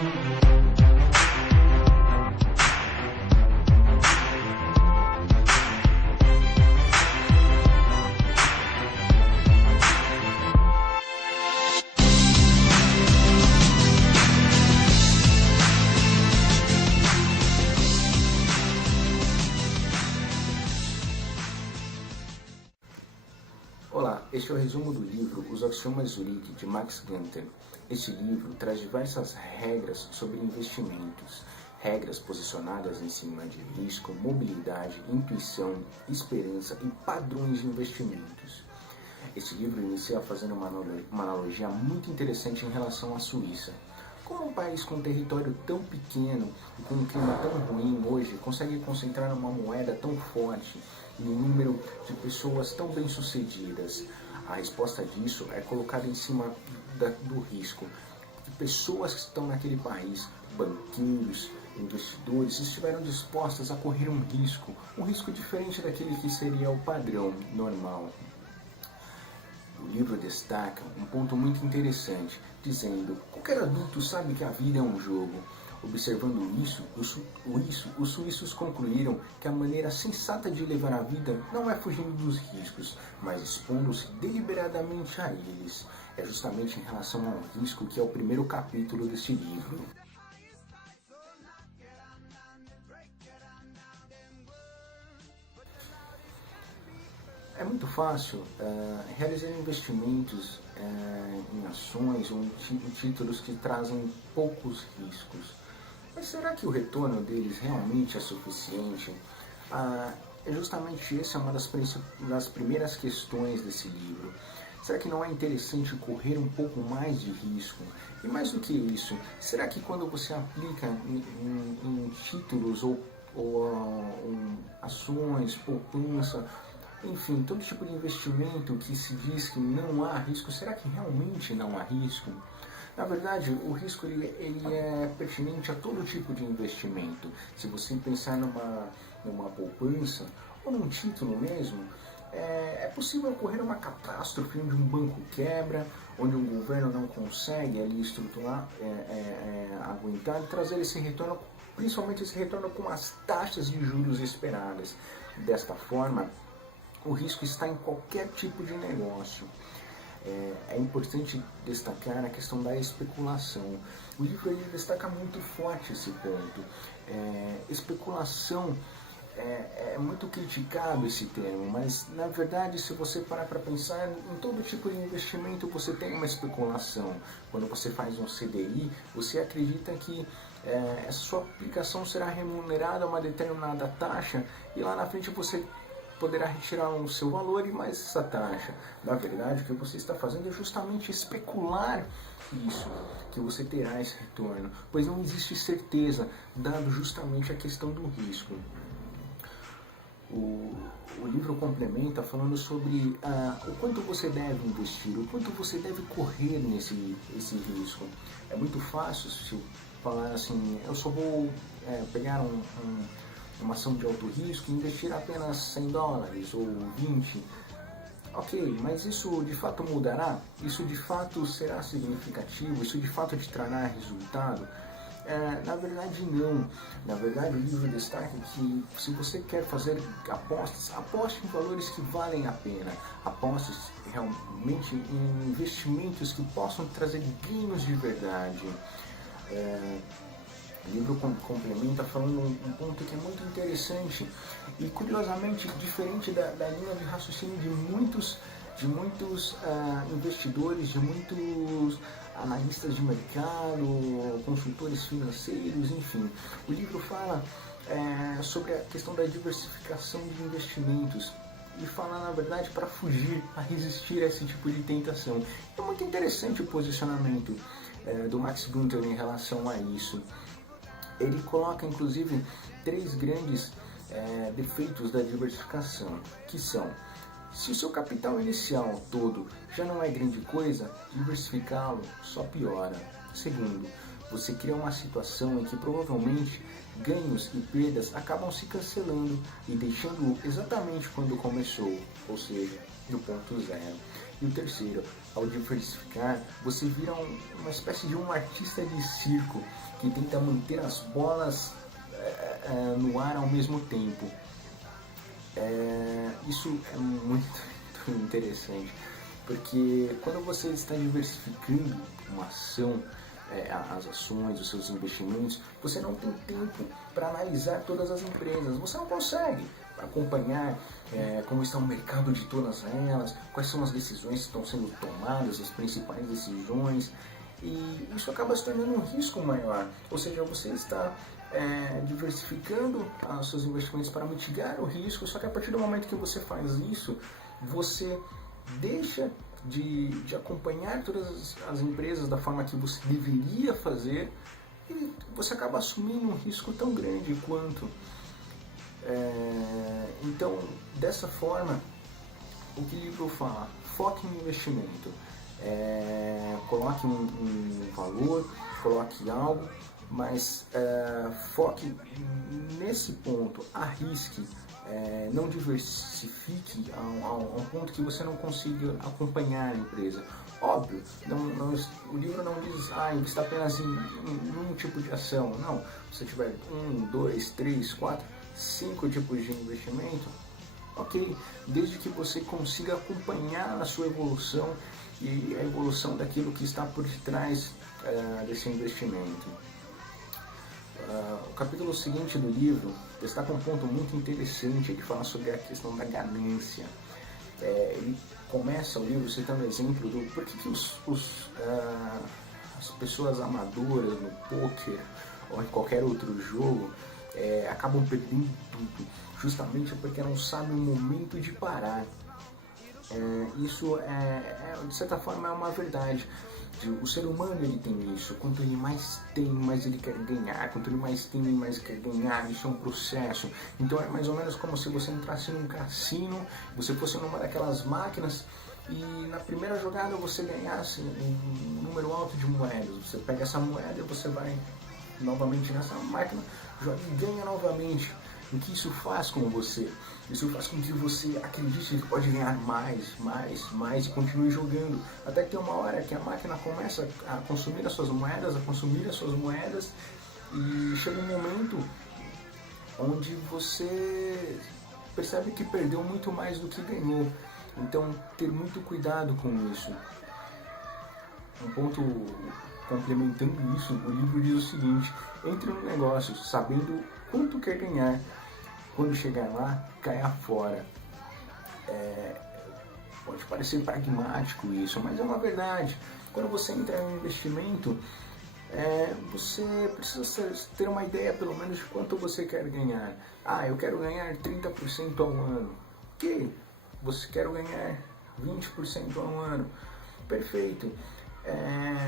Olá, este é o resumo do livro Os Axiomas Zurich, de Max Gunther. Este livro traz diversas regras sobre investimentos, regras posicionadas em cima de risco, mobilidade, intuição, esperança e padrões de investimentos. Este livro inicia fazendo uma analogia muito interessante em relação à Suíça. Como um país com um território tão pequeno e com um clima tão ruim hoje consegue concentrar uma moeda tão forte e um número de pessoas tão bem-sucedidas? A resposta disso é colocada em cima do risco. De pessoas que estão naquele país, banqueiros, investidores, estiveram dispostas a correr um risco diferente daquele que seria o padrão normal. O livro destaca um ponto muito interessante, dizendo: qualquer adulto sabe que a vida é um jogo. Observando isso, os suíços concluíram que a maneira sensata de levar a vida não é fugindo dos riscos, mas expondo-se deliberadamente a eles. É justamente em relação ao risco que é o primeiro capítulo deste livro. É muito fácil realizar investimentos em ações ou em títulos que trazem poucos riscos. Mas será que o retorno deles realmente é suficiente? É justamente essa uma das primeiras questões desse livro. Será que não é interessante correr um pouco mais de risco? E mais do que isso, será que quando você aplica em títulos ou ações, poupança, enfim, todo tipo de investimento que se diz que não há risco, será que realmente não há risco? Na verdade, o risco ele é pertinente a todo tipo de investimento. Se você pensar numa poupança ou num título mesmo, é possível ocorrer uma catástrofe onde um banco quebra, onde um governo não consegue ali estruturar, aguentar e trazer esse retorno, principalmente esse retorno com as taxas de juros esperadas. Desta forma, o risco está em qualquer tipo de negócio. É importante destacar a questão da especulação. O livro ele destaca muito forte esse ponto. Especulação é muito criticado esse termo, mas na verdade, se você parar para pensar, em todo tipo de investimento você tem uma especulação. Quando você faz um CDI, você acredita que essa sua aplicação será remunerada a uma determinada taxa e lá na frente você poderá retirar o seu valor e mais essa taxa. Na verdade, o que você está fazendo é justamente especular isso, que você terá esse retorno, pois não existe certeza, dado justamente a questão do risco. O livro complementa falando sobre o quanto você deve investir, o quanto você deve correr nesse risco. É muito fácil se eu falar assim: eu só vou pegar uma ação de alto risco e investir apenas $100 ou 20. Ok, mas isso de fato mudará? Isso de fato será significativo? Isso de fato te trará resultado? Na verdade não. Na verdade o livro destaca que se você quer fazer apostas, aposte em valores que valem a pena. Aposte realmente em investimentos que possam trazer ganhos de verdade. O livro complementa falando um ponto que é muito interessante e curiosamente diferente da linha de raciocínio de muitos investidores, de muitos analistas de mercado, consultores financeiros, enfim. O livro fala sobre a questão da diversificação de investimentos e fala, na verdade, para fugir, para resistir a esse tipo de tentação. É muito interessante o posicionamento do Max Gunther em relação a isso. Ele coloca, inclusive, 3 grandes defeitos da diversificação, que são: se o seu capital inicial todo já não é grande coisa, diversificá-lo só piora. Segundo, você cria uma situação em que provavelmente ganhos e perdas acabam se cancelando e deixando exatamente quando começou, ou seja, no ponto zero. E o terceiro, ao diversificar, você vira uma espécie de um artista de circo que tenta manter as bolas no ar ao mesmo tempo. Isso é muito interessante, porque quando você está diversificando uma ação, as ações, os seus investimentos, você não tem tempo para analisar todas as empresas, você não consegue acompanhar como está o mercado de todas elas, quais são as decisões que estão sendo tomadas, as principais decisões, e isso acaba se tornando um risco maior, ou seja, você está diversificando os seus investimentos para mitigar o risco, só que a partir do momento que você faz isso, você deixa de acompanhar todas as empresas da forma que você deveria fazer e você acaba assumindo um risco tão grande quanto. Então, dessa forma, o que o livro fala? Foque no investimento. Coloque um valor, coloque algo, mas foque nesse ponto, arrisque, não diversifique a um ponto que você não consiga acompanhar a empresa. Óbvio, o livro não diz, invista apenas em um tipo de ação. Não, se você tiver 1, 2, 3, 4, 5 tipos de investimento, ok, desde que você consiga acompanhar a sua evolução e a evolução daquilo que está por detrás desse investimento. O capítulo seguinte do livro destaca um ponto muito interessante que fala sobre a questão da ganância. Ele começa o livro citando o exemplo do por que as pessoas amadoras no poker ou em qualquer outro jogo acabam perdendo tudo, justamente porque não sabem o momento de parar. Isso de certa forma é uma verdade. O ser humano ele tem isso, quanto ele mais tem, mais ele quer ganhar, quanto ele mais tem, mais quer ganhar, isso é um processo. Então é mais ou menos como se você entrasse num cassino, você fosse numa daquelas máquinas e na primeira jogada você ganhasse um número alto de moedas. Você pega essa moeda e você vai novamente nessa máquina, joga e ganha novamente. O que isso faz com você? Isso faz com que você acredite que pode ganhar mais e continue jogando. Até que tem uma hora que a máquina começa a consumir as suas moedas, e chega um momento onde você percebe que perdeu muito mais do que ganhou. Então, ter muito cuidado com isso. Um ponto complementando isso, o livro diz o seguinte: entre no negócio sabendo quanto quer ganhar. Quando chegar lá, caia fora. Pode parecer pragmático isso, mas é uma verdade. Quando você entra em um investimento, você precisa ter uma ideia pelo menos de quanto você quer ganhar. Eu quero ganhar 30% ao ano. Ok, você quer ganhar 20% ao ano. Perfeito.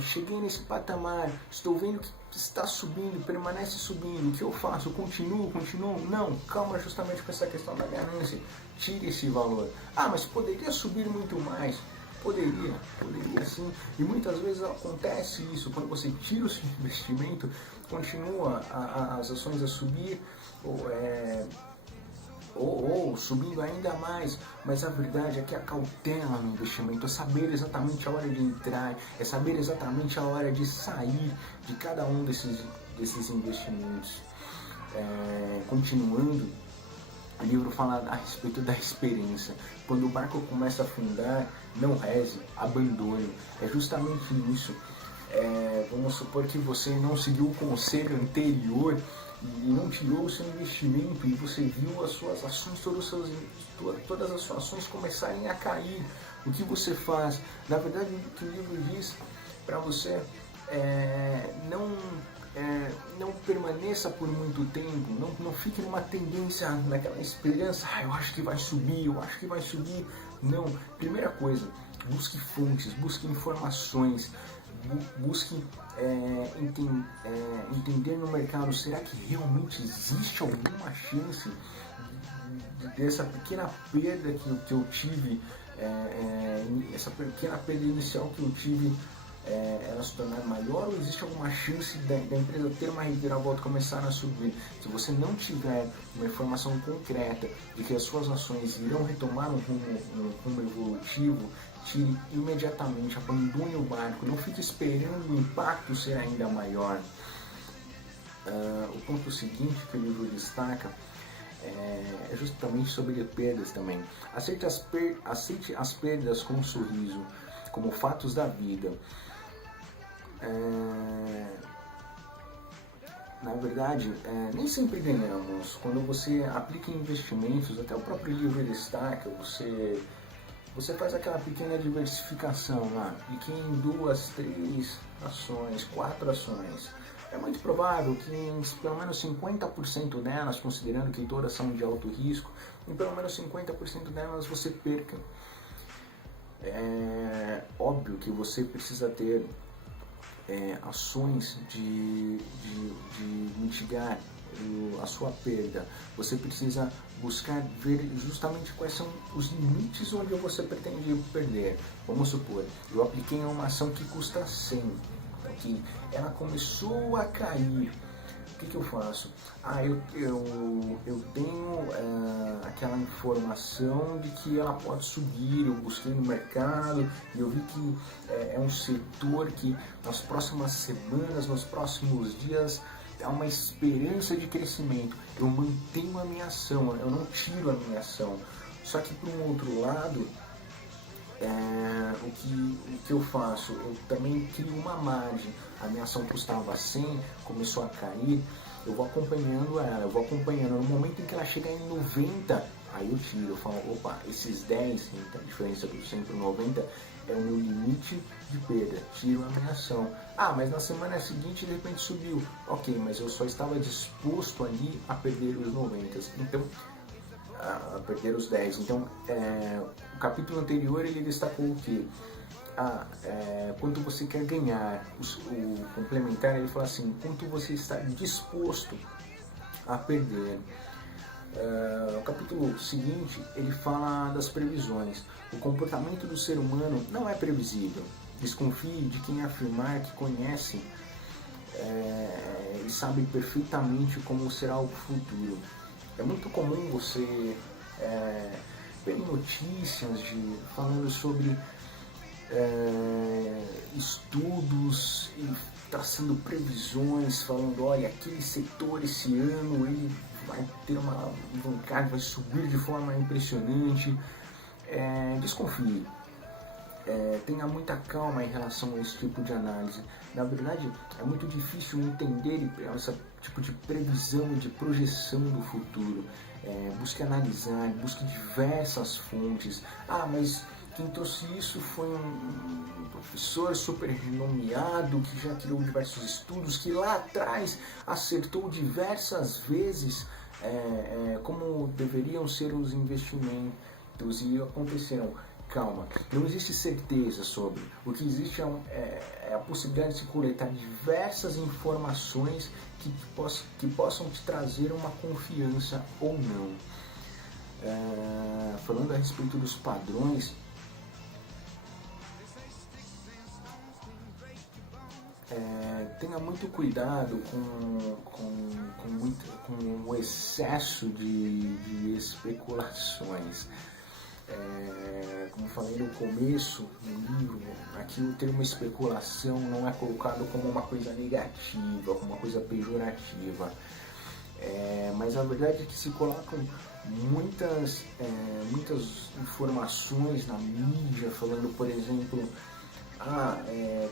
Cheguei nesse patamar, estou vendo que está subindo, permanece subindo, o que eu faço? Continuo? Não, calma, justamente com essa questão da ganância, tire esse valor. Mas poderia subir muito mais? Poderia sim, e muitas vezes acontece isso, quando você tira o seu investimento, continua as ações a subir, ou subindo ainda mais, mas a verdade é que a cautela no investimento, é saber exatamente a hora de entrar, é saber exatamente a hora de sair de cada um desses investimentos. Continuando, o livro fala a respeito da esperança. Quando o barco começa a afundar, não reze, abandone. É justamente isso. Vamos supor que você não seguiu o conselho anterior e não tirou o seu investimento e você viu as suas ações, todas as suas ações começarem a cair. O que você faz? Na verdade, o que o livro diz para você não permaneça por muito tempo, não fique numa tendência, naquela esperança, eu acho que vai subir. Não, primeira coisa, busque fontes, busque informações, busque entender no mercado, será que realmente existe alguma chance dessa pequena perda que eu tive, essa pequena perda inicial que eu tive, ela se tornar maior, ou existe alguma chance da empresa ter uma reviravolta e começar a subir? Se você não tiver uma informação concreta de que as suas ações irão retomar um rumo evolutivo, tire imediatamente, abandone o barco, não fique esperando o impacto ser ainda maior. O ponto seguinte que o livro destaca é justamente sobre perdas também. Aceite as perdas com um sorriso, como fatos da vida. Na verdade, nem sempre ganhamos. Quando você aplica em investimentos, até o próprio livro destaca, você faz aquela pequena diversificação lá, aplique em 2, 3 ações, 4 ações. É muito provável que em pelo menos 50% delas, considerando que todas são de alto risco, em pelo menos 50% delas você perca. É óbvio que você precisa ter ações de mitigar a sua perda. Você precisa buscar ver justamente quais são os limites onde você pretende perder. Vamos supor, eu apliquei uma ação que custa 100, que ela começou a cair. O que eu faço? Eu tenho aquela informação de que ela pode subir, eu busquei no mercado e eu vi que é um setor que nas próximas semanas, nos próximos dias, há uma esperança de crescimento. Eu mantenho a minha ação, eu não tiro a minha ação. Só que por um outro lado, o que eu faço? Eu também crio uma margem. A minha ação custava 100, começou a cair, eu vou acompanhando ela, no momento em que ela chegar em 90, aí eu tiro, eu falo, opa, esses 10, então a diferença do 100 para 90 é o meu limite de perda, tiro a minha ação. Mas na semana seguinte de repente subiu, ok, mas eu só estava disposto ali a perder os 90, então a perder os 10. Então, o capítulo anterior ele destacou o que? Quanto você quer ganhar. O complementar ele fala assim, quanto você está disposto a perder. O capítulo seguinte ele fala das previsões. O comportamento do ser humano não é previsível. Desconfie de quem afirmar que conhece e sabe perfeitamente como será o futuro. É muito comum você ver notícias falando sobre estudos e traçando previsões, falando, olha, aquele setor esse ano ele vai ter uma vantagem, vai subir de forma impressionante. Desconfie. Tenha muita calma em relação a esse tipo de análise. Na verdade, é muito difícil entender esse tipo de previsão, de projeção do futuro. Busque analisar, busque diversas fontes. Mas quem trouxe isso foi um professor super renomeado que já criou diversos estudos, que lá atrás acertou diversas vezes como deveriam ser os investimentos e aconteceram. Calma, não existe certeza sobre. O que existe é a possibilidade de se coletar diversas informações que possam te trazer uma confiança ou não. Falando a respeito dos padrões, tenha muito cuidado com o excesso de especulações. Como falei no começo do livro, aqui o termo especulação não é colocado como uma coisa negativa, como uma coisa pejorativa, mas a verdade é que se colocam muitas informações na mídia falando, por exemplo,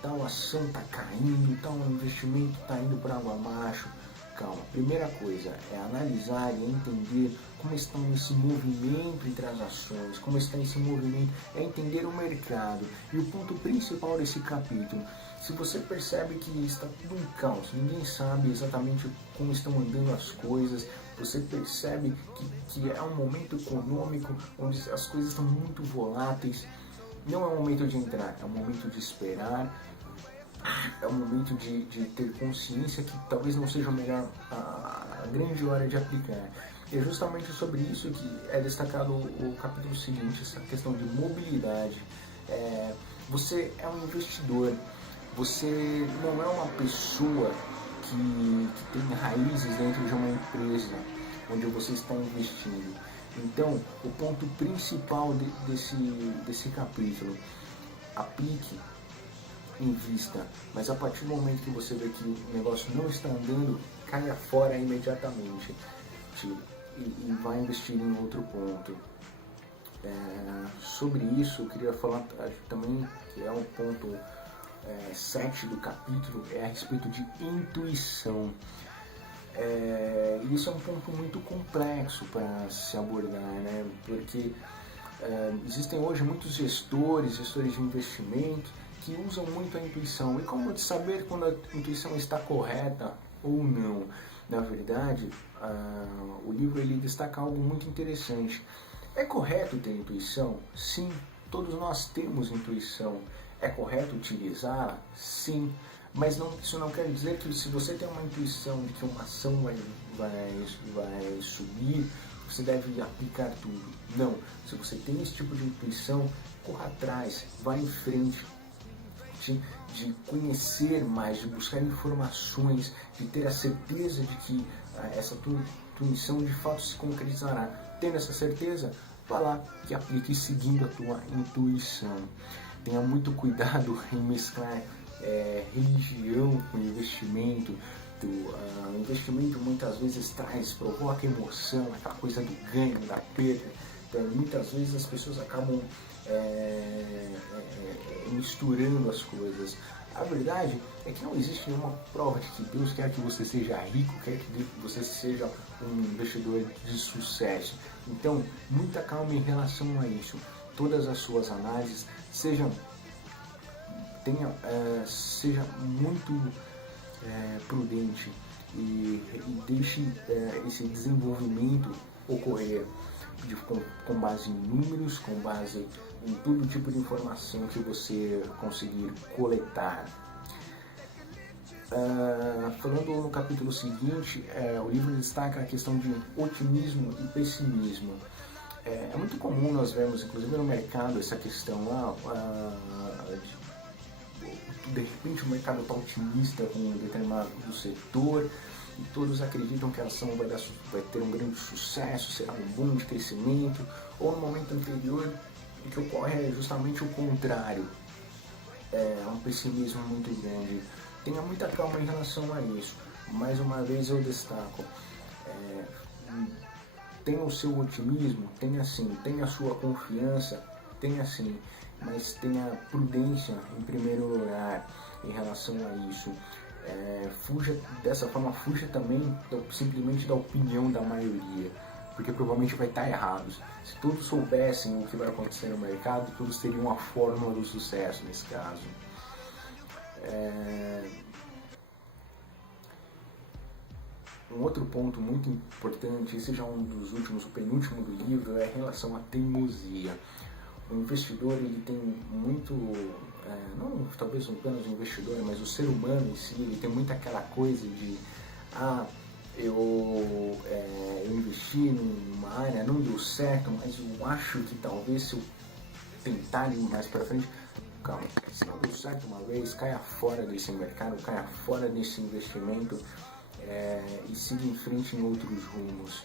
tal ação está caindo, tal investimento está indo para água abaixo. Calma, primeira coisa é analisar e entender como está esse movimento entre as ações, como está esse movimento, é entender o mercado. E o ponto principal desse capítulo, se você percebe que está tudo um caos, ninguém sabe exatamente como estão andando as coisas, você percebe que é um momento econômico onde as coisas estão muito voláteis, não é o momento de entrar, é o momento de esperar. É o momento de ter consciência que talvez não seja a grande hora de aplicar. E é justamente sobre isso que é destacado o capítulo seguinte, essa questão de mobilidade. Você é um investidor, você não é uma pessoa que tem raízes dentro de uma empresa onde você está investindo. Então, o ponto principal desse capítulo: aplique, invista, mas a partir do momento que você vê que o negócio não está andando, caia fora imediatamente e vai investir em outro ponto. Sobre isso, eu queria falar também, que é um ponto 7 do capítulo, é a respeito de intuição. E isso é um ponto muito complexo para se abordar, né? Porque existem hoje muitos gestores de investimento que usam muito a intuição. E como saber quando a intuição está correta ou não? Na verdade, o livro ele destaca algo muito interessante. É correto ter intuição? Sim, todos nós temos intuição. É correto utilizá-la? Sim, mas isso não quer dizer que se você tem uma intuição de que uma ação vai subir, você deve aplicar tudo. Não, se você tem esse tipo de intuição, corra atrás, vá em frente, de conhecer mais, de buscar informações, de ter a certeza de que essa tua intuição de fato se concretizará. Tendo essa certeza, vá lá e aplique seguindo a tua intuição. Tenha muito cuidado em mesclar religião com investimento. O investimento muitas vezes provoca emoção, aquela coisa do ganho, da perda. Então, muitas vezes as pessoas acabam misturando as coisas. A verdade é que não existe nenhuma prova de que Deus quer que você seja rico, quer que você seja um investidor de sucesso. Então, muita calma em relação a isso. Todas as suas análises seja muito prudente e deixe esse desenvolvimento ocorrer com base em números, com base em todo tipo de informação que você conseguir coletar. Falando no capítulo seguinte, o livro destaca a questão de otimismo e pessimismo. É muito comum nós vermos, inclusive no mercado, essa questão lá, de repente o mercado está otimista com um determinado setor e todos acreditam que a ação vai ter um grande sucesso, será um boom de crescimento, ou no momento anterior o que ocorre é justamente o contrário, um pessimismo muito grande. Tenha muita calma em relação a isso. Mais uma vez eu destaco, tenha o seu otimismo, tenha sim, tenha a sua confiança, tenha sim, mas tenha prudência em primeiro lugar em relação a isso. Fuja dessa forma, fuja também simplesmente da opinião da maioria, porque provavelmente vai estar errados. Se todos soubessem o que vai acontecer no mercado, todos teriam a fórmula do sucesso nesse caso. Um outro ponto muito importante, esse já é um dos últimos, o penúltimo do livro, é em relação à teimosia. O investidor, ele tem muito, não talvez não apenas o investidor, mas o ser humano em si, ele tem muito aquela coisa de, eu investi numa área, não deu certo, mas eu acho que talvez se eu tentar ir mais para frente, calma, se não deu certo uma vez, caia fora desse mercado, caia fora desse investimento, e siga em frente em outros rumos.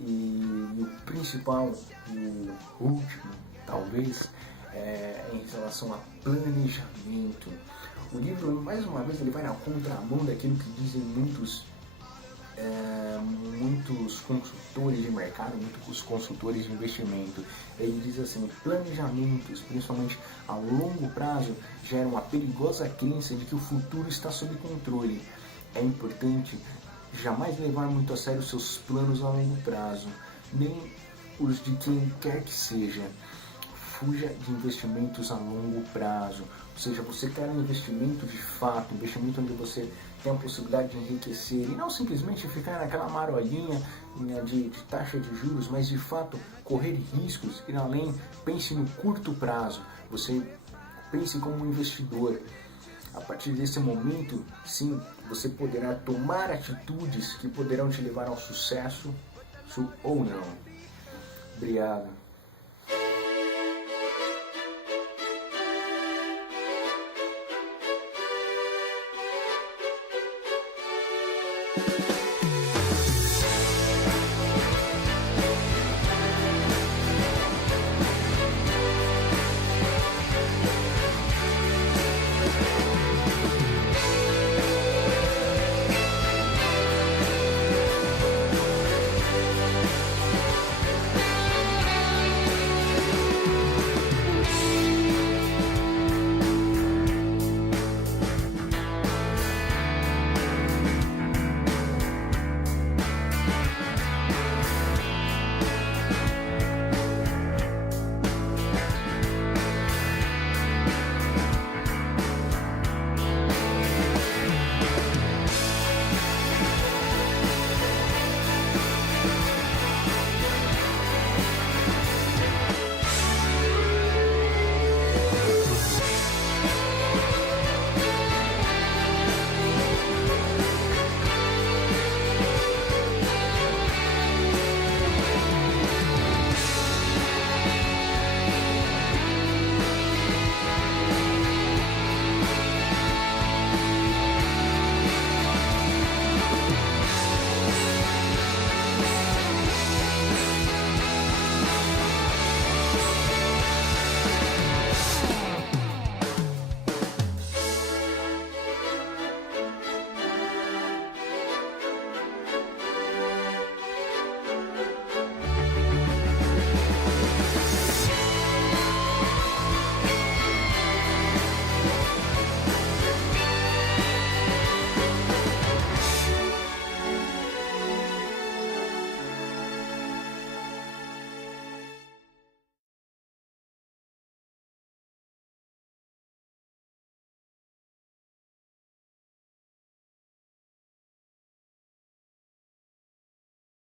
E o principal, e o último, talvez, em relação a planejamento. O livro, mais uma vez, ele vai na contramão daquilo que dizem muitos consultores de mercado, muitos consultores de investimento. Ele diz assim: planejamentos, principalmente a longo prazo, geram a perigosa crença de que o futuro está sob controle. É importante jamais levar muito a sério seus planos a longo prazo, nem os de quem quer que seja. Fuja de investimentos a longo prazo, ou seja, você quer um investimento de fato, um investimento onde você tem a possibilidade de enriquecer e não simplesmente ficar naquela marolinha de taxa de juros, mas de fato correr riscos, ir além. Pense no curto prazo, você pense como um investidor. A partir desse momento, sim, você poderá tomar atitudes que poderão te levar ao sucesso ou não. Obrigado.